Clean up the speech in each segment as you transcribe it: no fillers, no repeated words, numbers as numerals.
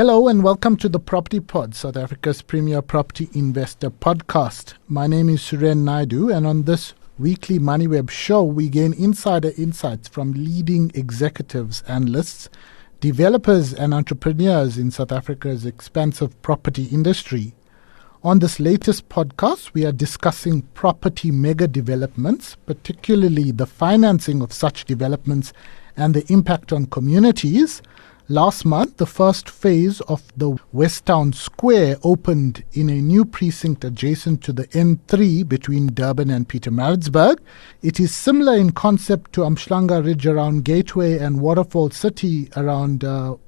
Hello and welcome to the Property Pod, South Africa's premier property investor podcast. My name is Suren Naidu, and on this weekly Moneyweb show, we gain insider insights from leading executives, analysts, developers and entrepreneurs in South Africa's expansive property industry. On this latest podcast, we are discussing property mega developments, particularly the financing of such developments and the impact on communities. Last month, the first phase of the Westown Square opened in a new precinct adjacent to the N3 between Durban and Pietermaritzburg. It is similar in concept to Umhlanga Ridge around Gateway and Waterfall City around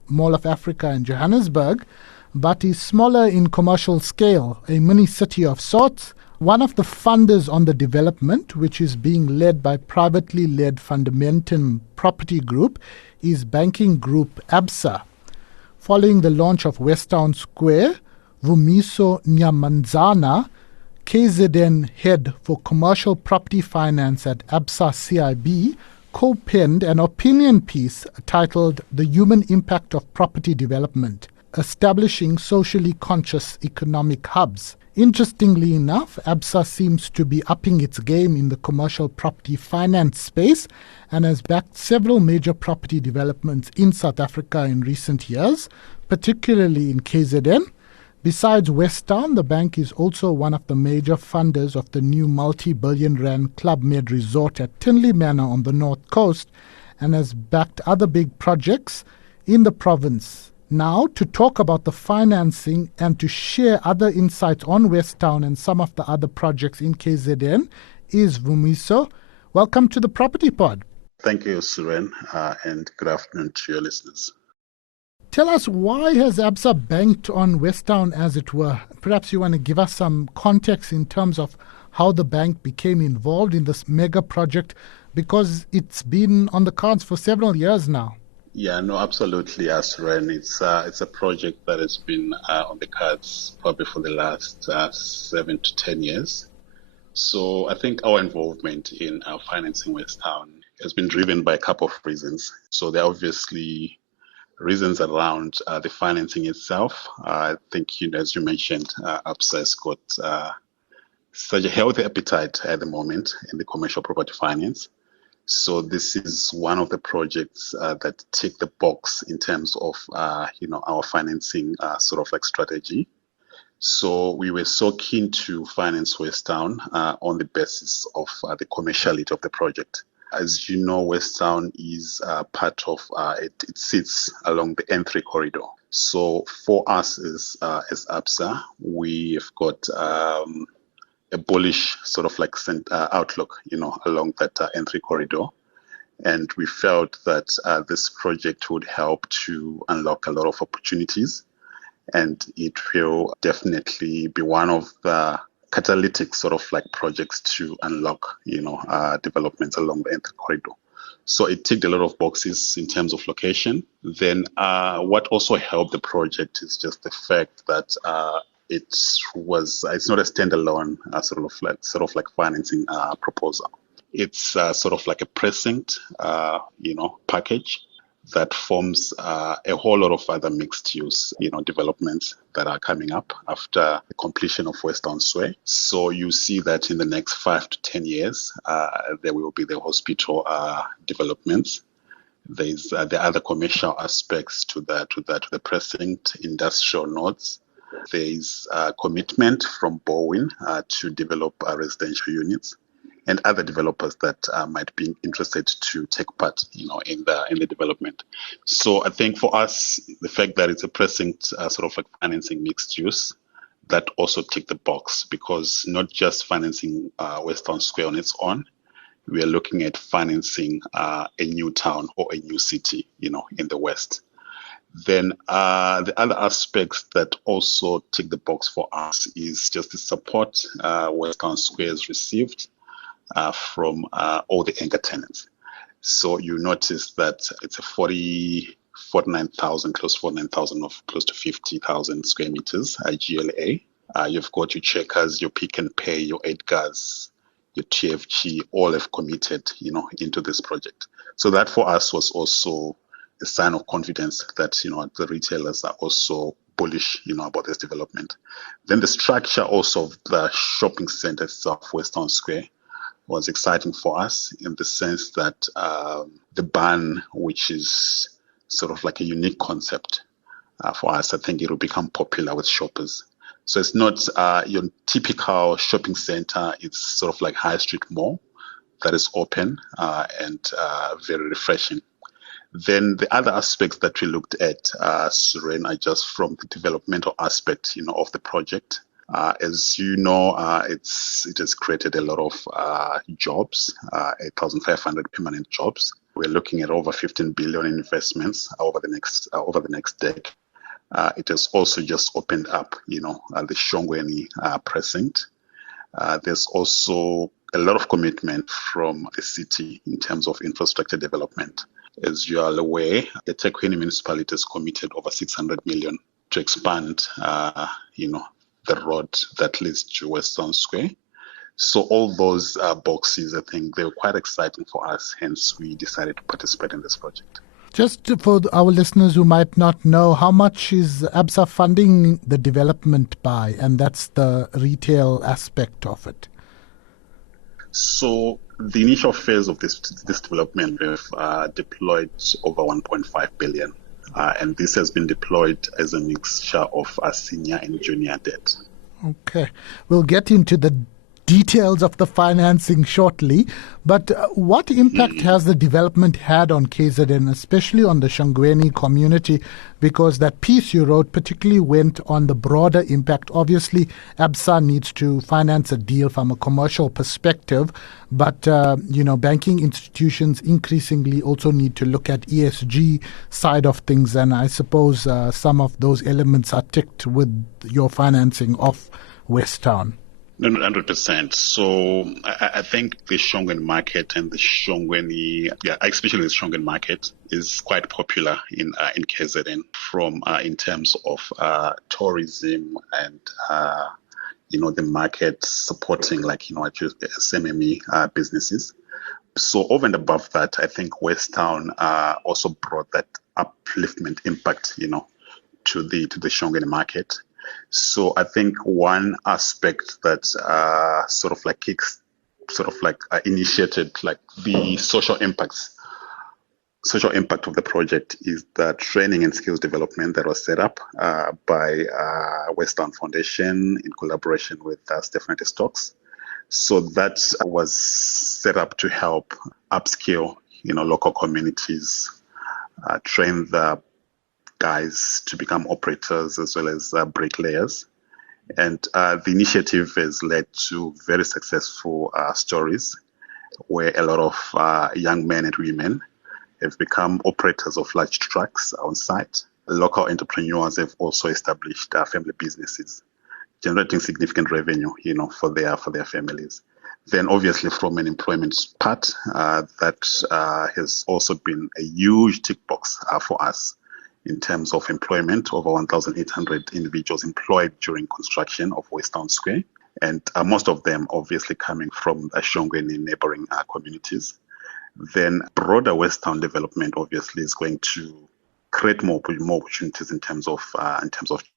Mall of Africa in Johannesburg, but is smaller in commercial scale, a mini city of sorts. One of the funders on the development, which is being led by privately led Fundamentum Property Group, is banking group Absa. Following the launch of Westown Square, Vumiso Nyamanzana, KZN head for commercial property finance at Absa CIB, co-penned an opinion piece titled The Human Impact of Property Development, Establishing Socially Conscious Economic Hubs. Interestingly enough, Absa seems to be upping its game in the commercial property finance space and has backed several major property developments in South Africa in recent years, particularly in KZN. Besides Westown, the bank is also one of the major funders of the new multi-billion rand Club Med resort at Tinley Manor on the North Coast and has backed other big projects in the province. Now, to talk about the financing and to share other insights on Westown and some of the other projects in KZN is Vumiso. Welcome to the Property Pod. Thank you, Suren, and good afternoon to your listeners. Tell us, why has Absa banked on Westown, as it were? Perhaps you want to give us some context in terms of how the bank became involved in this mega project, because it's been on the cards for several years now. Yeah, no, absolutely, Suren. It's a project that has been on the cards probably for the last 7 to 10 years. So I think our involvement in financing Westown has been driven by a couple of reasons. So there are obviously reasons around the financing itself. I think, as you mentioned, Absa has got such a healthy appetite at the moment in the commercial property finance. So this is one of the projects that tick the box in terms of, our financing strategy. So we were so keen to finance Westown on the basis of the commerciality of the project. As you know, Westown is part of, it sits along the N3 corridor. So for us as Absa, we have got a bullish outlook, along that N3 corridor. And we felt that this project would help to unlock a lot of opportunities. And it will definitely be one of the catalytic projects to unlock, developments along the N3 corridor. So it ticked a lot of boxes in terms of location. Then what also helped the project is just the fact that it's not a standalone financing proposal. It's like a precinct, package that forms a whole lot of other mixed use, developments that are coming up after the completion of Westown Square. So you see that in the next 5 to 10 years, there will be the hospital developments. There's the other commercial aspects to the precinct, industrial nodes. There is a commitment from Bowen to develop residential units and other developers that might be interested to take part, in the development. So I think for us, the fact that it's a precinct financing mixed use, that also ticked the box, because not just financing Westown Square on its own, we are looking at financing a new town or a new city, in the West. Then the other aspects that also tick the box for us is just the support Westown Square has received from all the anchor tenants. So you notice that it's a 49,000 of close to 50,000 square meters GLA. You've got your Checkers, your Pick and Pay, your Edgars, your TFG, all have committed, into this project. So that for us was also a sign of confidence that, the retailers are also bullish, about this development. Then the structure also of the shopping center itself, Westown Square, was exciting for us in the sense that the barn, which is sort of like a unique concept for us, I think it will become popular with shoppers. So it's not your typical shopping center. It's sort of like high street mall that is open and very refreshing. Then the other aspects that we looked at, Suren, are just from the developmental aspect, of the project. As you know, it has created a lot of jobs, 8,500 permanent jobs. We're looking at over 15 billion in investments over the next decade. It has also just opened up, the Shongweni precinct. There's also a lot of commitment from the city in terms of infrastructure development. As you are aware, the eThekwini municipality has committed over 600 million to expand, the road that leads to Westown Square. So all those boxes, I think they were quite exciting for us. Hence, we decided to participate in this project. Just for our listeners who might not know, how much is Absa funding the development by? And that's the retail aspect of it. So the initial phase of this development, we've deployed over 1.5 billion. And this has been deployed as a mixture of senior and junior debt. Okay. We'll get into the details of the financing shortly. But what impact has the development had on KZN, especially on the Shongweni community? Because that piece you wrote particularly went on the broader impact. Obviously, Absa needs to finance a deal from a commercial perspective. But, banking institutions increasingly also need to look at ESG side of things. And I suppose some of those elements are ticked with your financing of Westown. 100%. So I think the Shongweni market and the Shongweni, especially the Shongweni market, is quite popular in KZN in terms of tourism and the market supporting SMME businesses. So over and above that, I think Westown also brought that upliftment impact, to the Shongweni market. So I think one aspect that initiated the social impact of the project is the training and skills development that was set up by Westown Foundation in collaboration with Stephen Stokes. So that was set up to help upskill, local communities, train the guys to become operators as well as bricklayers. And the initiative has led to very successful stories where a lot of young men and women have become operators of large trucks on site. Local entrepreneurs have also established family businesses, generating significant revenue, for their families. Then obviously from an employment part, that has also been a huge tick box for us. In terms of employment, over 1,800 individuals employed during construction of Westown Square, and most of them obviously coming from Shongweni neighboring communities. Then broader Westown development obviously is going to create more opportunities in terms of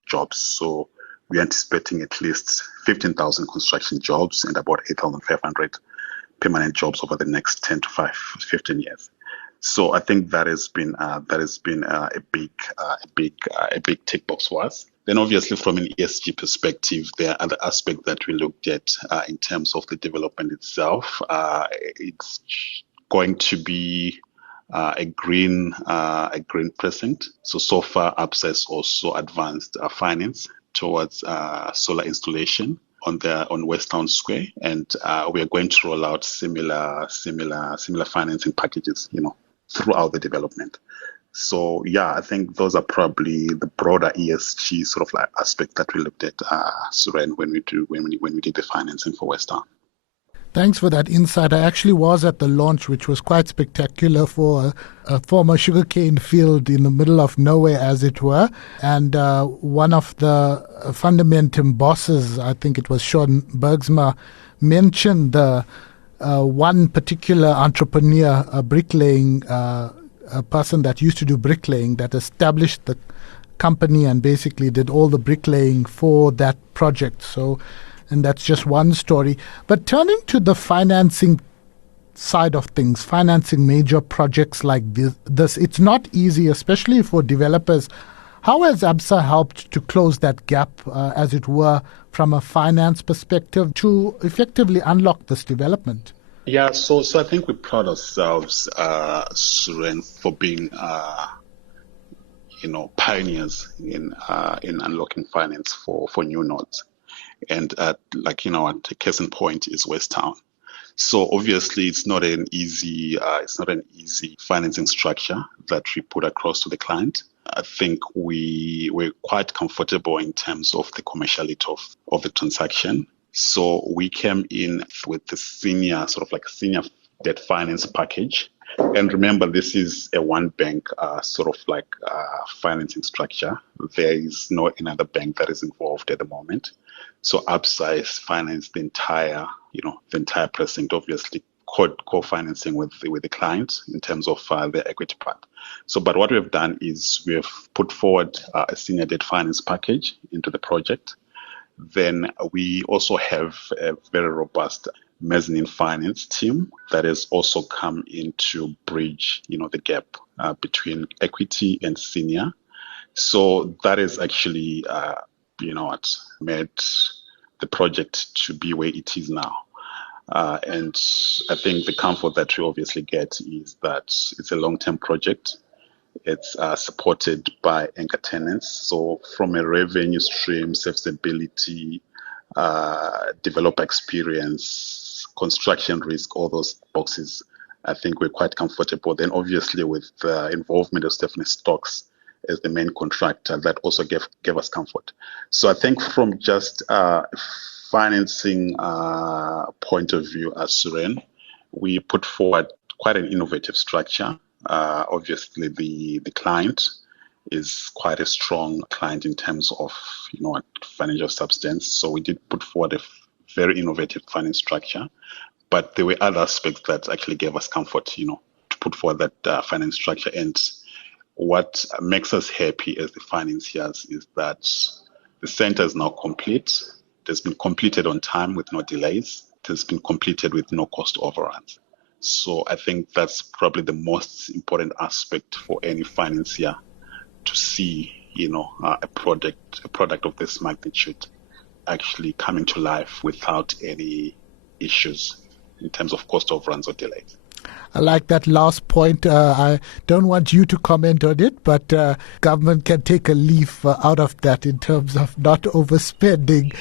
jobs. So we're anticipating at least 15,000 construction jobs and about 8,500 permanent jobs over the next 10 to 15 years. So I think that has been a big tick box for us. Then obviously from an ESG perspective, there are other aspects that we looked at in terms of the development itself. It's going to be a green precinct. So far, Absa has also advanced finance towards solar installation on Westown Square, and we are going to roll out similar financing packages, throughout the development. So I think those are probably the broader ESG aspect that we looked at, Suren, when we did the financing for Westown. Thanks for that insight. I actually was at the launch, which was quite spectacular for a former sugarcane field in the middle of nowhere, as it were. And one of the Fundamentum bosses, I think it was Sean Bergsma, mentioned one particular entrepreneur, a bricklaying a person that used to do bricklaying that established the company and basically did all the bricklaying for that project. So, and that's just one story. But turning to the financing side of things, financing major projects like this, it's not easy, especially for developers. How has Absa helped to close that gap, as it were, from a finance perspective to effectively unlock this development? Yeah, so I think we pride ourselves, Suren, for being, pioneers in unlocking finance for new nodes. And a case in point is Westown. So obviously, it's not an easy financing structure that we put across to the client. I think we're quite comfortable in terms of the commerciality of the transaction. So we came in with the senior debt finance package. And remember, this is a one bank financing structure. There is no another bank that is involved at the moment. So Absa is financed the entire precinct, obviously co-financing with the client in terms of the equity part. So, but what we've done is we have put forward a senior debt finance package into the project. Then we also have a very robust mezzanine finance team that has also come in to bridge, the gap between equity and senior. So that is actually, made the project to be where it is now. And I think the comfort that we obviously get is that it's a long-term project. It's supported by anchor tenants. So from a revenue stream, serviceability, developer experience, construction risk, all those boxes, I think we're quite comfortable. Then obviously with the involvement of Stephanie Stocks as the main contractor, that also gave us comfort. So I think from just financing point of view as Suren, we put forward quite an innovative structure. Obviously, the client is quite a strong client in terms of financial substance. So we did put forward a very innovative finance structure, but there were other aspects that actually gave us comfort, to put forward that finance structure. And what makes us happy as the financiers is that the center is now complete. It has been completed on time with no delays. It has been completed with no cost overruns. So I think that's probably the most important aspect for any financier to see, a product of this magnitude actually coming to life without any issues in terms of cost overruns or delays. I like that last point. I don't want you to comment on it, but government can take a leaf out of that in terms of not overspending.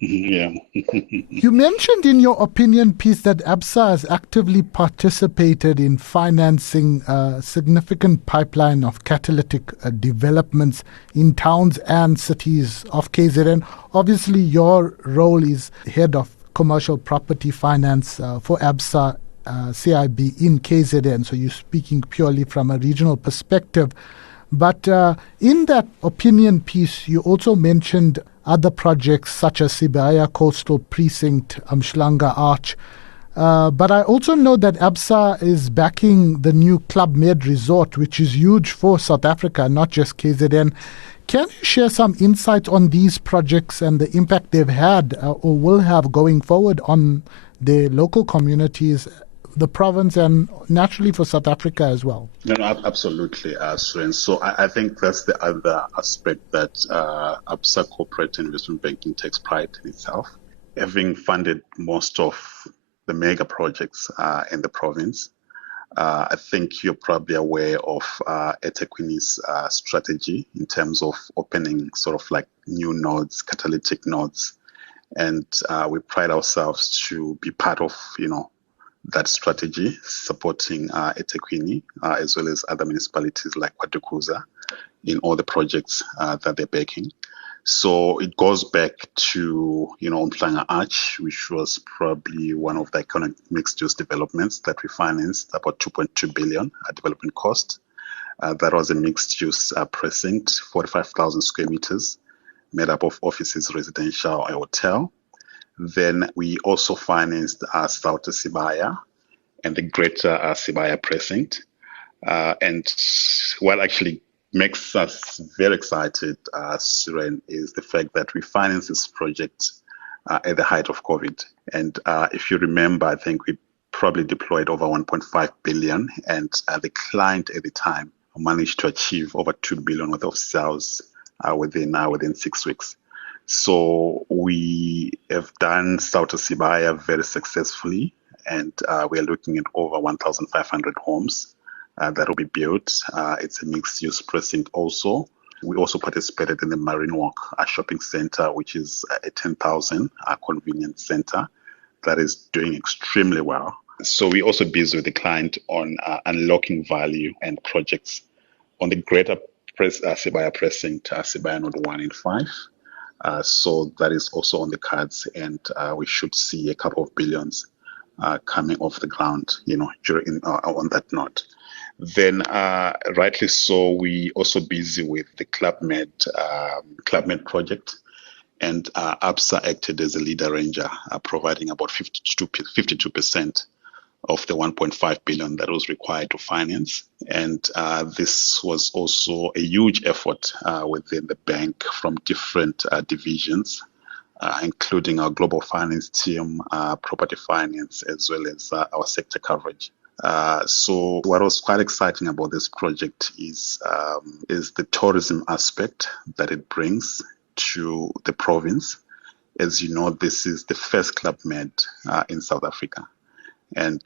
Yeah. You mentioned in your opinion piece that Absa has actively participated in financing a significant pipeline of catalytic developments in towns and cities of KZN. Obviously, your role is head of commercial property finance for Absa CIB in KZN, so you're speaking purely from a regional perspective. But in that opinion piece, you also mentioned other projects such as Sibaya Coastal Precinct, Umhlanga Arch. But I also know that Absa is backing the new Club Med Resort, which is huge for South Africa, not just KZN. Can you share some insights on these projects and the impact they've had or will have going forward on the local communities, the province, and naturally for South Africa as well? No, absolutely, Suren. So I think that's the other aspect that Absa Corporate Investment Banking takes pride in itself. Having funded most of the mega projects in the province, I think you're probably aware of eThekwini's strategy in terms of opening sort of like new nodes, catalytic nodes. And we pride ourselves to be part of, that strategy, supporting eThekwini as well as other municipalities like KwaDukuza in all the projects that they're backing. So it goes back to, Umhlanga Arch, which was probably one of the iconic mixed-use developments that we financed, about 2.2 billion development cost. That was a mixed-use precinct, 45,000 square meters, made up of offices, residential, a hotel. Then we also financed South Sibaya and the Greater Sibaya precinct. And what actually makes us very excited, Suren, is the fact that we financed this project at the height of COVID. And if you remember, I think we probably deployed over 1.5 billion, and the client at the time managed to achieve over 2 billion worth of sales within 6 weeks. So we have done South Sibaya very successfully, and we are looking at over 1,500 homes that will be built. It's a mixed-use precinct also. We also participated in the Marine Walk shopping center, which is a 10,000 convenience center that is doing extremely well. So we're also busy with the client on unlocking value and projects on the greater Sibaya precinct, Sibaya Node 1 and 5. So that is also on the cards, and we should see a couple of billions coming off the ground, during on that note. Then, rightly so, we also busy with the Club Med project, and Absa acted as a lead arranger, providing about 52% of the 1.5 billion that was required to finance. And this was also a huge effort within the bank from different divisions, including our global finance team, property finance, as well as our sector coverage. So what was quite exciting about this project is the tourism aspect that it brings to the province. As you know, this is the first Club Med in South Africa. And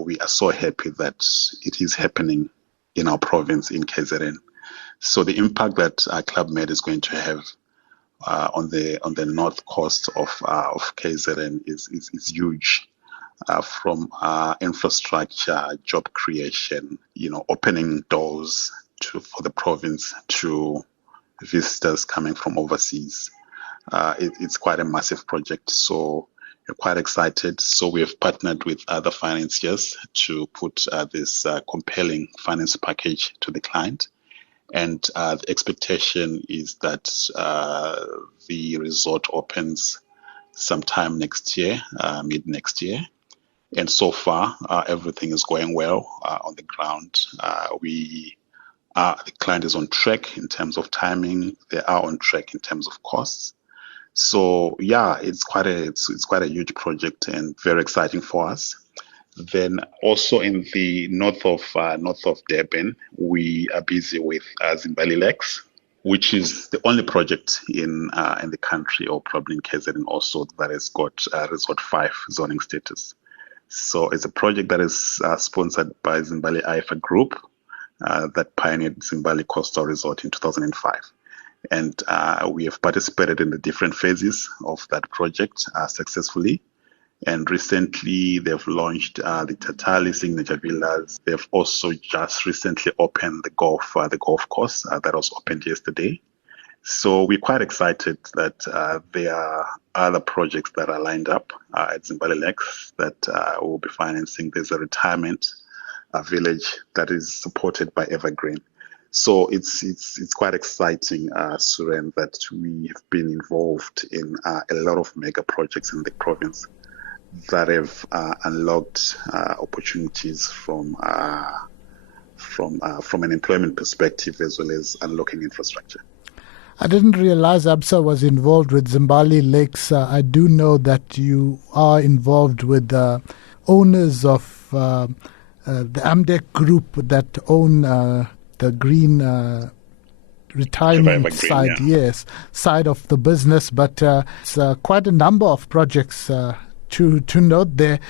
we are so happy that it is happening in our province in KZN. So the impact that Club Med is going to have on the north coast of KZN is huge. From infrastructure, job creation, opening doors for the province to visitors coming from overseas. It's quite a massive project, so we're quite excited. So we have partnered with other financiers to put this compelling finance package to the client. And the expectation is that the resort opens sometime next year, mid next year. And so far, everything is going well on the ground. The client is on track in terms of timing. They are on track in terms of costs. So yeah, it's quite a huge project and very exciting for us. Then also in the north of Durban, we are busy with Zimbali Lakes, which is the only project in the country, or probably in KZN also, that has got Resort 5 zoning status. So it's a project that is sponsored by Zimbali IFA Group that pioneered Zimbali Coastal Resort in 2005. And we have participated in the different phases of that project successfully. And recently, they've launched the Tatali Signature Villas. They've also just recently opened the golf course that was opened yesterday. So we're quite excited that there are other projects that are lined up at Zimbali Lakes that we'll be financing. There's a retirement village that is supported by Evergreen. So it's quite exciting, Suren, that we have been involved in a lot of mega projects in the province that have unlocked opportunities from an employment perspective, as well as unlocking infrastructure. I didn't realize Absa was involved with Zimbali Lakes. I do know that you are involved with the owners of the Amdek Group that own the green retirement side, yes, side of the business. But it's quite a number of projects to note there.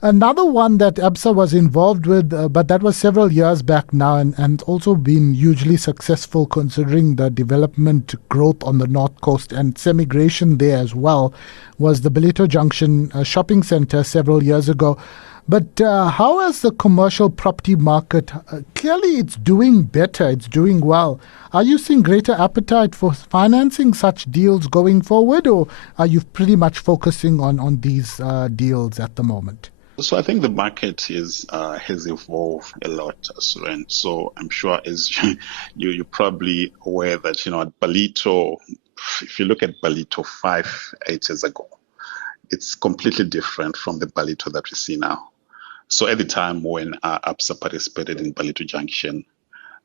Another one that Absa was involved with, but that was several years back now, and also been hugely successful considering the development growth on the North Coast and semigration there as well, was the Ballito Junction shopping centre several years ago. But how has the commercial property market, clearly it's doing better, it's doing well. Are you seeing greater appetite for financing such deals going forward, or are you pretty much focusing on these deals at the moment? So I think the market has evolved a lot, Suren. So I'm sure, as you're probably aware that, at Ballito, if you look at Ballito 8 years ago, it's completely different from the Ballito that we see now. So at the time when Absa participated in Balito Junction,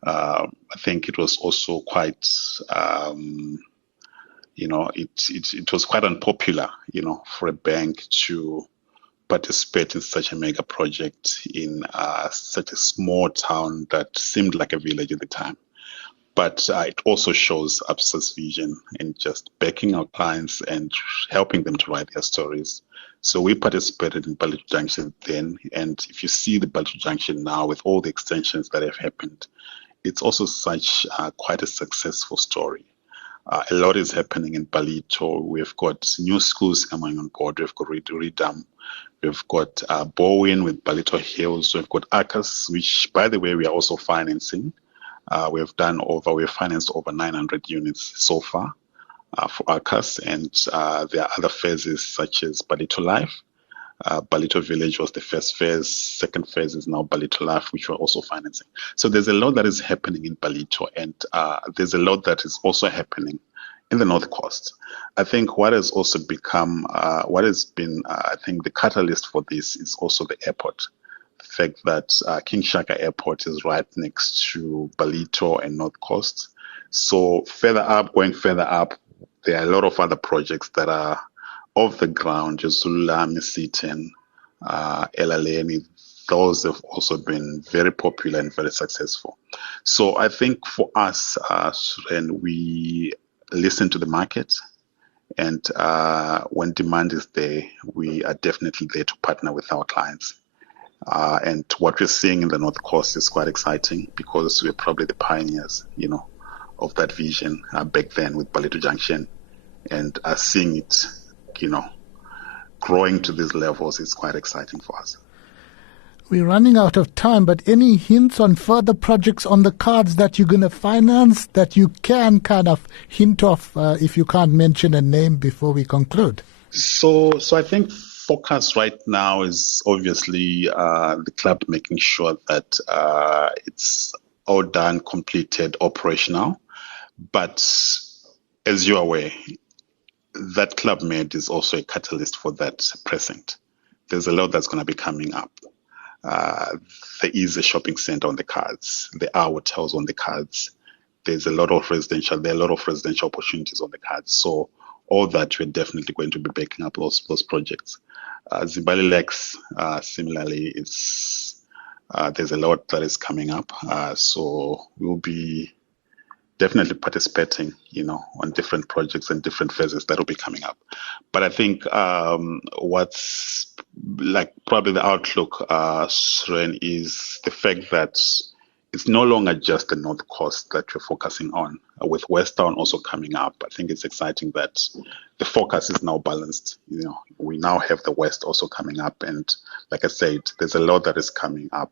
I think it was also quite, it was quite unpopular, for a bank to participate in such a mega project in such a small town that seemed like a village at the time. But it also shows Absa's vision in just backing our clients and helping them to write their stories. So we participated in Balito Junction then, and if you see the Balito Junction now with all the extensions that have happened, it's also such quite a successful story. A lot is happening in Balito. We've got new schools coming on board. We've got Redam. We've got Bowen with Balito Hills. We've got ACAS, which, by the way, we are also financing. We've financed over 900 units so far for ACAS, and there are other phases such as Balito Life. Balito Village was the first phase. Second phase is now Balito Life, which we're also financing. So there's a lot that is happening in Balito, and there's a lot that is also happening in the North Coast. I think what has also become, what has been, I think the catalyst for this is also the airport. The fact that King Shaka Airport is right next to Balito and North Coast. So going further up, there are a lot of other projects that are off the ground, Jazula, Mesiten, Elaleni. Those have also been very popular and very successful. So I think for us, Suren, we listen to the market, and when demand is there, we are definitely there to partner with our clients. And what we're seeing in the North Coast is quite exciting because we're probably the pioneers, of that vision back then with Balito Junction, and seeing it, growing to these levels is quite exciting for us. We're running out of time, but any hints on further projects on the cards that you're going to finance that you can kind of hint of if you can't mention a name before we conclude? So I think focus right now is obviously the club making sure that it's all done, completed, operational. But as you're aware, that Club Med is also a catalyst for that precinct. There's a lot that's going to be coming up. There is a shopping center on the cards. There are hotels on the cards. There are a lot of residential opportunities on the cards. So all that, we're definitely going to be backing up those projects. Zimbabwe Lex, similarly, there's a lot that is coming up. So we'll be definitely participating, on different projects and different phases that will be coming up. But I think what's probably the outlook, Suren, is the fact that it's no longer just the North Coast that we're focusing on. With Westown also coming up, I think it's exciting that the focus is now balanced. We now have the West also coming up, and like I said, there's a lot that is coming up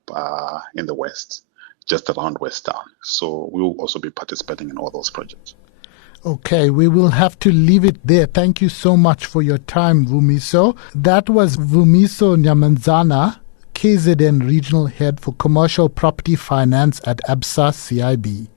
in the West, just around Westown. So we will also be participating in all those projects. Okay, we will have to leave it there. Thank you so much for your time, Vumiso. That was Vumiso Nyamanzana, KZN Regional Head for Commercial Property Finance at Absa CIB.